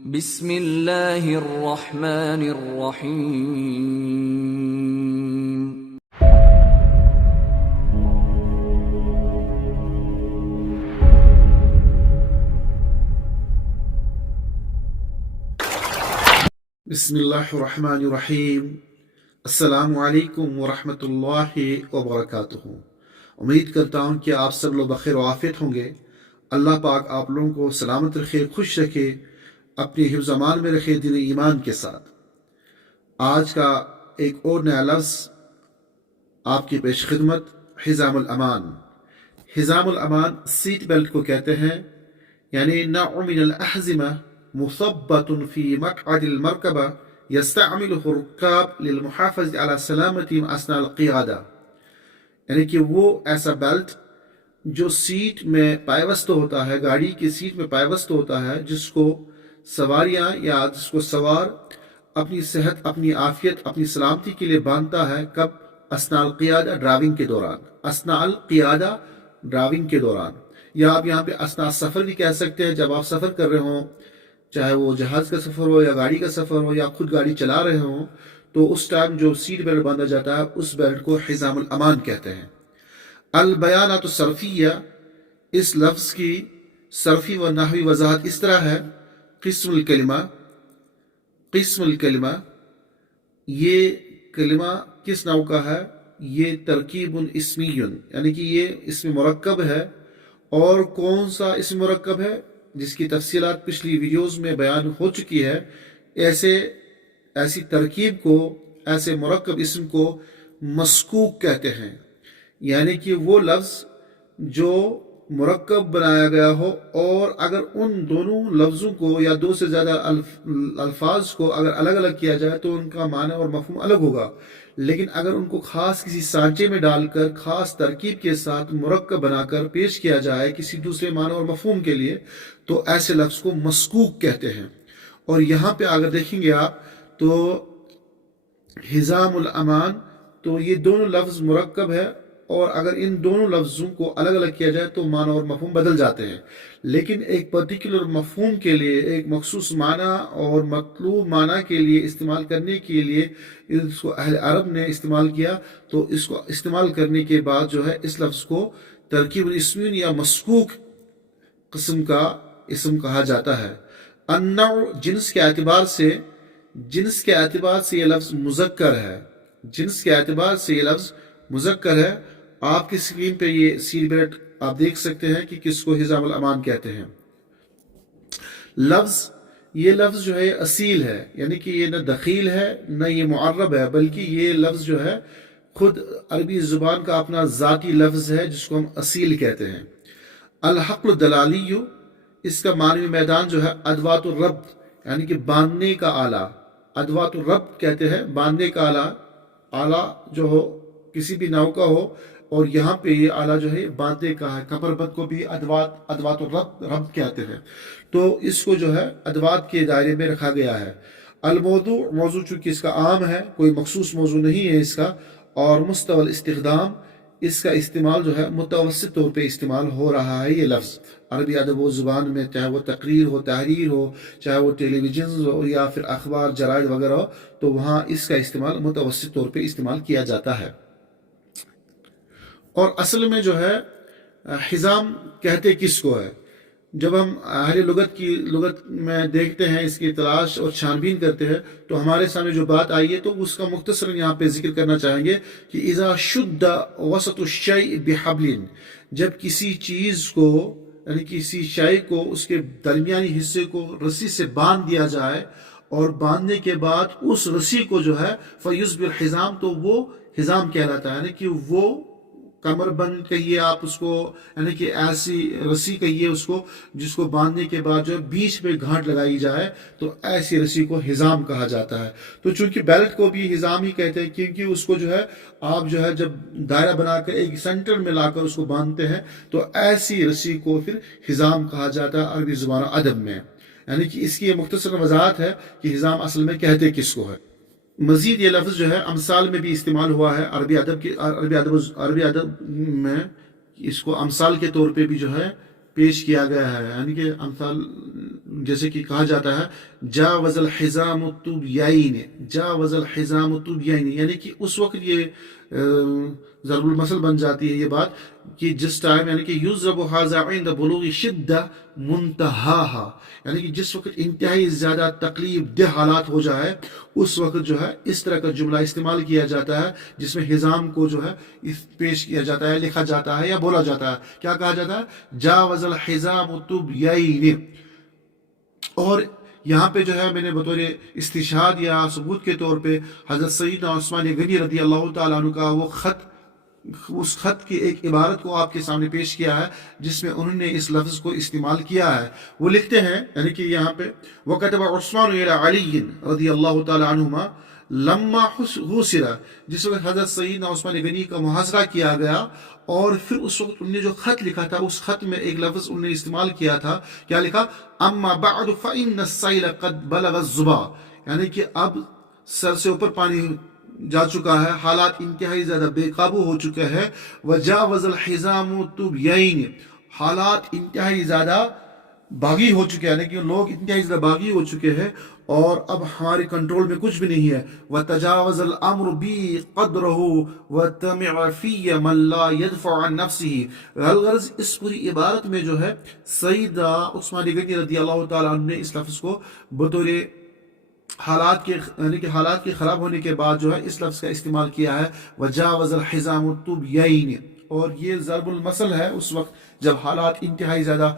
بسم اللہ الرحمن الرحیم۔ بسم اللہ الرحمن الرحیم۔ السلام علیکم ورحمۃ اللہ وبرکاتہ۔ امید کرتا ہوں کہ آپ سب لوگ بخیر و عافیت ہوں گے۔ اللہ پاک آپ لوگوں کو سلامت رکھے، خوش رکھے، اپنی حفظ امان میں رکھے دین ایمان کے ساتھ۔ آج کا ایک اور نیا لفظ آپ کی پیش خدمت، حزام الامان۔ حزام الامان سیٹ بیلٹ کو کہتے ہیں، یعنی نوع من الأحزمة مثبت في مقعد المركبة يستعمله الركاب للمحافظة على سلامتهم أثناء القيادة، یعنی کہ وہ ایسا بیلٹ جو سیٹ میں پائبست ہوتا ہے، گاڑی کی سیٹ میں پائبست ہوتا ہے، جس کو سواریاں یا جس کو سوار اپنی صحت، اپنی عافیت، اپنی سلامتی کے لیے باندھتا ہے۔ کب؟ اثناء القیادہ، ڈرائیونگ کے دوران۔ اثناء القیادہ، ڈرائیونگ کے دوران، یا آپ یہاں پہ اثناء سفر بھی کہہ سکتے ہیں۔ جب آپ سفر کر رہے ہوں، چاہے وہ جہاز کا سفر ہو یا گاڑی کا سفر ہو یا خود گاڑی چلا رہے ہوں، تو اس ٹائم جو سیٹ بیلٹ باندھا جاتا ہے اس بیلٹ کو حزام الامان کہتے ہیں۔ البیانات الصرفیہ، اس لفظ کی صرفی و نحوی وضاحت اس طرح ہے: قسم الکلمہ، یہ کلمہ کس نوع کا ہے؟ یہ ترکیب اسمی، یعنی کہ یہ اسم مرکب ہے۔ اور کون سا اسم مرکب ہے جس کی تفصیلات پچھلی ویڈیوز میں بیان ہو چکی ہے؟ ایسی ترکیب کو، ایسے مرکب اسم کو مسکوک کہتے ہیں، یعنی کہ وہ لفظ جو مرکب بنایا گیا ہو، اور اگر ان دونوں لفظوں کو یا دو سے زیادہ الفاظ کو اگر الگ الگ کیا جائے تو ان کا معنی اور مفہوم الگ ہوگا، لیکن اگر ان کو خاص کسی سانچے میں ڈال کر، خاص ترکیب کے ساتھ مرکب بنا کر پیش کیا جائے کسی دوسرے معنی اور مفہوم کے لیے، تو ایسے لفظ کو مسکوک کہتے ہیں۔ اور یہاں پہ اگر دیکھیں گے آپ تو حزام الامان، تو یہ دونوں لفظ مرکب ہے، اور اگر ان دونوں لفظوں کو الگ الگ کیا جائے تو معنی اور مفہوم بدل جاتے ہیں، لیکن ایک پرٹیکولر مفہوم کے لیے، ایک مخصوص معنی اور مطلوب معنی کے لیے استعمال کرنے کے لیے اس کو اہل عرب نے استعمال کیا، تو اس کو استعمال کرنے کے بعد جو ہے اس لفظ کو ترکیب الاسمی یا مسکوک قسم کا اسم کہا جاتا ہے۔ النوع، جنس کے اعتبار سے یہ لفظ مذکر ہے، جنس کے اعتبار سے یہ لفظ مذکر ہے۔ آپ کی اسکرین پہ یہ سیٹ بیلٹ آپ دیکھ سکتے ہیں کہ کس کو حزام الامان کہتے ہیں۔ یہ لفظ جو ہے اصیل ہے، یعنی کہ یہ نہ دخیل ہے نہ یہ معرب ہے، بلکہ یہ لفظ جو ہے خود عربی زبان کا اپنا ذاتی لفظ ہے، جس کو ہم اصیل کہتے ہیں۔ الحقل الدلالی، اس کا معنوی میدان جو ہے ادوات الربط، یعنی کہ باندھنے کا آلہ۔ ادوات الربط کہتے ہیں باندھنے کا آلہ جو ہو، کسی بھی نوع کا ہو، اور یہاں پہ یہ آلہ جو ہے باندھنے کا ہے۔ کمر بند کو بھی ادوات الربط کہتے ہیں، تو اس کو جو ہے ادوات کے دائرے میں رکھا گیا ہے۔ الموضوع، موضوع چونکہ اس کا عام ہے، کوئی مخصوص موضوع نہیں ہے اس کا۔ اور مستوى الاستخدام، اس کا استعمال جو ہے متوسط طور پہ استعمال ہو رہا ہے۔ یہ لفظ عربی ادب و زبان میں، چاہے وہ تقریر ہو، تحریر ہو، چاہے وہ ٹیلی ویژن ہو یا پھر اخبار، جرائد وغیرہ ہو، تو وہاں اس کا استعمال متوسط طور پہ استعمال کیا جاتا ہے۔ اور اصل میں جو ہے حزام کہتے کس کو ہے؟ جب ہم اہل لغت میں دیکھتے ہیں، اس کی تلاش اور چھان بین کرتے ہیں، تو ہمارے سامنے جو بات آئی ہے تو اس کا مختصراً یہاں پہ ذکر کرنا چاہیں گے کہ اذا شد وسط الشیء بحبل، جب کسی چیز کو، یعنی کسی شے کو، اس کے درمیانی حصے کو رسی سے باندھ دیا جائے، اور باندھنے کے بعد اس رسی کو جو ہے فیصبح الحزام، تو وہ حزام کہلاتا ہے۔ یعنی کہ وہ کمر بند کہیے آپ اس کو، یعنی کہ ایسی رسی کہیے اس کو جس کو باندھنے کے بعد جو ہے بیچ میں گھاٹ لگائی جائے، تو ایسی رسی کو حزام کہا جاتا ہے۔ تو چونکہ بیلٹ کو بھی حزام ہی کہتے ہیں، کیونکہ اس کو جو ہے آپ جو ہے جب دائرہ بنا کر ایک سینٹر میں لا کر اس کو باندھتے ہیں، تو ایسی رسی کو پھر حزام کہا جاتا ہے عربی زبان و ادب میں۔ یعنی کہ اس کی یہ مختصر وضاحت ہے کہ حزام اصل میں کہتے کس کو ہے۔ مزید یہ لفظ جو ہے امثال میں بھی استعمال ہوا ہے عربی ادب میں، اس کو امثال کے طور پہ بھی جو ہے پیش کیا گیا ہے، یعنی کہ امثال جیسے کہ کہا جاتا ہے جاوز الحزام الطبیعین، جاوز الحزام الطبیعین، یعنی کہ اس وقت یہ ضرب المثل بن جاتی ہے یہ بات کہ جس ٹائم یعنی کہ یضرب ھذا عند بلوغ شدہ منتہاہا، یعنی کہ جس وقت انتہائی زیادہ تکلیف دہ حالات ہو جائے اس وقت جو ہے اس طرح کا جملہ استعمال کیا جاتا ہے جس میں حزام کو جو ہے پیش کیا جاتا ہے، لکھا جاتا ہے یا بولا جاتا ہے. کیا کہا جاتا ہے؟ جاوز الحزام الطبیعین. اور یہاں پہ جو ہے میں نے بطور استشہاد یا ثبوت کے طور پہ حضرت سیدنا عثمان غنی رضی اللہ تعالیٰ عنہ کا وہ خط، اس خط کی ایک عبارت کو آپ کے سامنے پیش کیا ہے جس میں انہوں نے اس لفظ کو استعمال کیا ہے. وہ لکھتے ہیں یعنی کہ یہاں پہ وَكَتَبَ عُثْمَانُ إِلَىٰ عَلِيٍّ رضی اللہ تعالیٰ عنہما لما حُسِرَ، جس وقت حضرت سیدنا عثمان غنی کا محاصرہ کیا گیا اور پھر اس وقت انہوں نے جو خط لکھا تھا اس خط میں ایک لفظ انہوں نے استعمال کیا تھا. کیا لکھا؟ اما بعد فإن السیل قد بلغ الزبا، یعنی کہ اب سر سے اوپر پانی جا چکا ہے، حالات انتہائی زیادہ بے قابو ہو چکے ہیں. وجاوز الحزام الطبیعین، حالات انتہائی زیادہ باغی ہو چکے ہیں، یعنی کہ لوگ انتہائی زیادہ باغی ہو چکے ہیں اور اب ہمارے کنٹرول میں کچھ بھی نہیں ہے. وتجاوز الامر بی قدرہ وتمع فی من لا يدفع عن نفسه. الغرض اس پوری عبارت میں جو ہے سیدنا عثمان غنی رضی اللہ تعالیٰ عنہ نے اس لفظ کو بطور حالات کے یعنی کہ حالات کے خراب ہونے کے بعد جو ہے اس لفظ کا استعمال کیا ہے وجاوز الحزام الطبیعین. اور یہ ضرب المثل ہے اس وقت جب حالات انتہائی زیادہ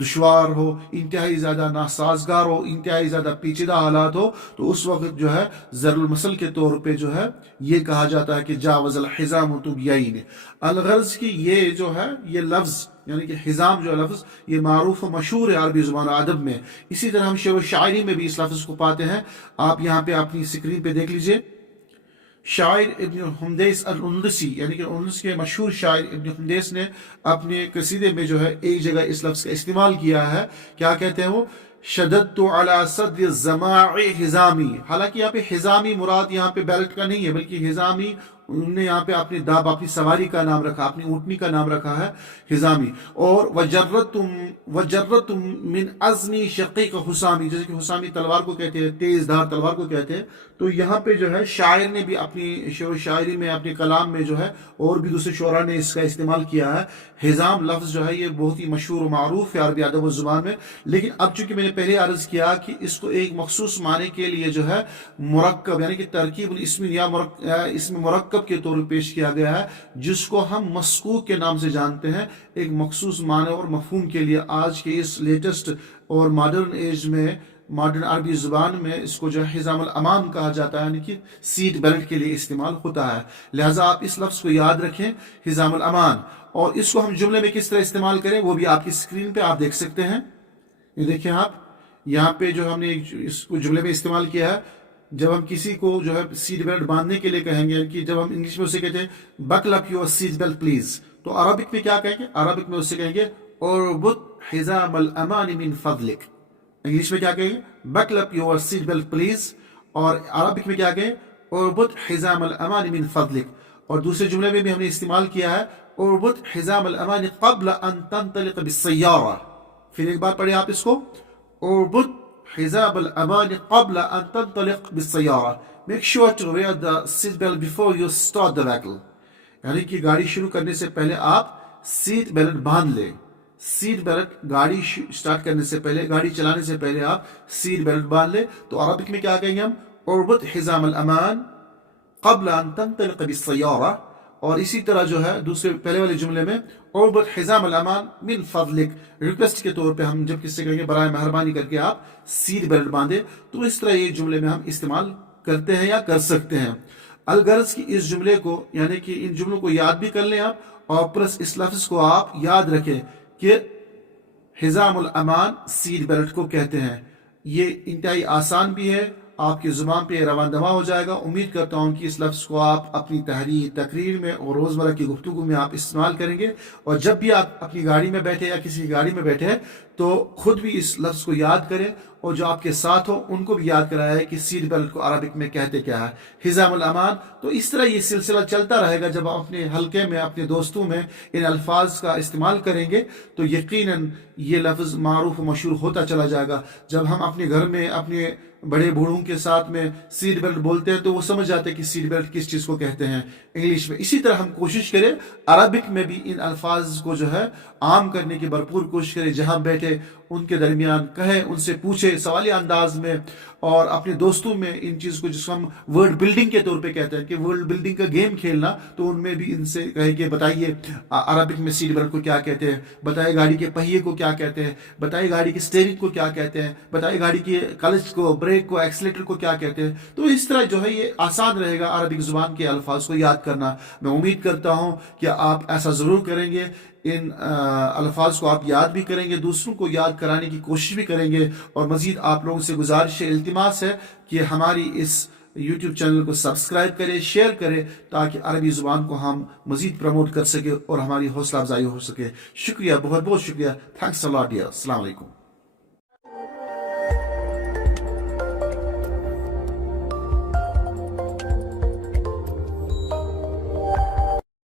دشوار ہو، انتہائی زیادہ ناسازگار ہو، انتہائی زیادہ پیچیدہ حالات ہو، تو اس وقت جو ہے ضرب المثل کے طور پہ جو ہے یہ کہا جاتا ہے کہ جاوز الحزام الطبیعین. الغرض کہ یہ جو ہے یہ لفظ یعنی کہ حزام جو لفظ یہ معروف و مشہور ہے عربی زبان و ادب میں. اسی طرح ہم شعر و شاعری میں بھی اس لفظ کو پاتے ہیں. آپ یہاں پہ اپنی اسکرین پہ دیکھ لیجئے. شاعر ابن حمدیس الاندلسی یعنی کہ اندلس کے مشہور شاعر ابن حمدیس نے اپنے قصیدے میں جو ہے ایک جگہ اس لفظ کا استعمال کیا ہے. کیا کہتے ہیں وہ؟ شددت علی صدر الزماع حزامی. حالانکہ یہاں پہ حزامی مراد یہاں پہ بیلٹ کا نہیں ہے بلکہ حزامی انہوں نے یہاں پہ اپنی داب اپنی سواری کا نام رکھا، اپنی اونٹنی کا نام رکھا ہے حزامی. اور وجرتم من ازنی شقیق حسامی، جیسے کہ حسامی تلوار کو کہتے ہیں، تیز دھار تلوار کو کہتے ہیں. تو یہاں پہ جو ہے شاعر نے بھی اپنی شعر و شاعری میں اپنے کلام میں جو ہے اور بھی دوسرے شعراء نے اس کا استعمال کیا ہے. حزام لفظ جو ہے یہ بہت ہی مشہور و معروف ہے عربی ادب و زبان میں. لیکن اب چونکہ میں نے پہلے عرض کیا کہ اس کو ایک مخصوص معنی کے لیے جو ہے مرکب یعنی کہ ترکیب الاسم یا اسم مرکب کے طور پر پیش کیا گیا ہے جس کو ہم مسکوک کے نام سے جانتے ہیں. ایک مخصوص معنی اور مفہوم کے لیے آج کے اس لیٹسٹ اور ماڈرن ایج میں ماڈرن عربی زبان میں اس کو جو ہے حزام الامان کہا جاتا ہے، یعنی کہ سیٹ بیلٹ کے لیے استعمال ہوتا ہے. لہٰذا آپ اس لفظ کو یاد رکھیں حزام الامان. اور اس کو ہم جملے میں کس طرح استعمال کریں وہ بھی آپ کی اسکرین پہ آپ دیکھ سکتے ہیں. یہ دیکھیں آپ یہاں پہ جو ہم نے اس کو جملے میں استعمال کیا ہے. جب ہم کسی کو جو ہے سیٹ بیلٹ باندھنے کے لیے کہیں گے کہ جب ہم انگلش میں اسے کہتے ہیں بکل up your seat belt please, تو عربک میں کیا کہیں گے؟ عربک میں اسے کہیں گے اربط حزام الامان من فضلک. انگلش میں کیا کہیں گے؟ بکل up your seat belt please. اور عربک میں کیا کہیں؟ اربط حزام الامان من فضلک. اور دوسرے جملے میں بھی ہم نے استعمال کیا ہے اربط حزام الامان قبل ان تنطلق بالسیارہ. پھر ایک بار پڑھیں آپ اس کو اربط حزام الامان قبل ان تنطلق بالسیارہ. Make sure to wear the seat belt before you start the vehicle. یعنی کہ گاڑی شروع کرنے سے پہلے آپ سیٹ بیلٹ باندھ لیں. سیٹ بیلٹ گاڑی سٹارٹ کرنے سے پہلے، گاڑی چلانے سے پہلے آپ سیٹ بیلٹ باندھ لیں. تو عربک میں کیا کہیں گے ہم؟ اربط حزام الامان قبل ان تنطلق بالسیارہ. اور اسی طرح جو ہے دوسرے پہلے والے جملے میں اربط حزام الامان من فضلک، ریکویسٹ کے طور پہ ہم جب کس سے کہیں گے برائے مہربانی کر کے آپ سیٹ بیلٹ باندھے. تو اس طرح یہ جملے میں ہم استعمال کرتے ہیں یا کر سکتے ہیں. الغرض کی اس جملے کو یعنی کہ ان جملوں کو یاد بھی کر لیں آپ، اور پلس اس لفظ کو آپ یاد رکھیں کہ حزام الامان سیٹ بیلٹ کو کہتے ہیں. یہ انتہائی آسان بھی ہے آپ کی زبان پہ رواں دواں ہو جائے گا. امید کرتا ہوں کہ اس لفظ کو آپ اپنی تحریر تقریر میں اور روزمرہ کی گفتگو میں آپ استعمال کریں گے. اور جب بھی آپ اپنی گاڑی میں بیٹھے یا کسی گاڑی میں بیٹھے تو خود بھی اس لفظ کو یاد کریں اور جو آپ کے ساتھ ہو ان کو بھی یاد کرایا ہے کہ سیٹ بیلٹ کو عربک میں کہتے کیا ہے, حزام الامان. تو اس طرح یہ سلسلہ چلتا رہے گا. جب آپ اپنے حلقے میں اپنے دوستوں میں ان الفاظ کا استعمال کریں گے تو یقیناً یہ لفظ معروف و مشہور ہوتا چلا جائے گا. جب ہم اپنے گھر میں اپنے بڑے بوڑھوں کے ساتھ میں سیٹ بیلٹ بولتے ہیں تو وہ سمجھ جاتے ہیں کہ سیٹ بیلٹ کس چیز کو کہتے ہیں انگلش میں. اسی طرح ہم کوشش کریں عربک میں بھی ان الفاظ کو جو ہے عام کرنے کی بھرپور کوشش کریں. جہاں بیٹھے ان کے درمیان کہیں, ان سے پوچھے سوالی انداز میں, اور اپنے دوستوں میں ان چیز کو جس کو ہم ورڈ بلڈنگ کے طور پہ کہتے ہیں کہ ورڈ بلڈنگ کا گیم کھیلنا, تو ان میں بھی ان سے کہے کہ بتائیے عربک میں سیٹ بیلٹ کو کیا کہتے ہیں, بتائیے گاڑی کے پہیے کو کیا کہتے ہیں, بتائیے گاڑی کی اسٹیئرنگ کو کیا کہتے ہیں, بتائیے گاڑی کی کلچ کو, بریک کو, ایکسیلیٹر کو کیا کہتے ہیں. تو اس طرح جو ہے یہ آسان رہے گا عربک زبان کے الفاظ کو یاد کرنا. میں امید کرتا ہوں کہ آپ ایسا ضرور کریں گے, ان الفاظ کو آپ یاد بھی کریں گے, دوسروں کو یاد کرانے کی کوشش بھی کریں گے. اور مزید آپ لوگوں سے گزارش ہے, التماس ہے کہ ہماری اس یوٹیوب چینل کو سبسکرائب کرے, شیئر کرے, تاکہ عربی زبان کو ہم مزید پروموٹ کر سکے اور ہماری حوصلہ افزائی ہو سکے. شکریہ, بہت بہت شکریہ. تھینکس اے لاٹ ڈیئر. السلام علیکم.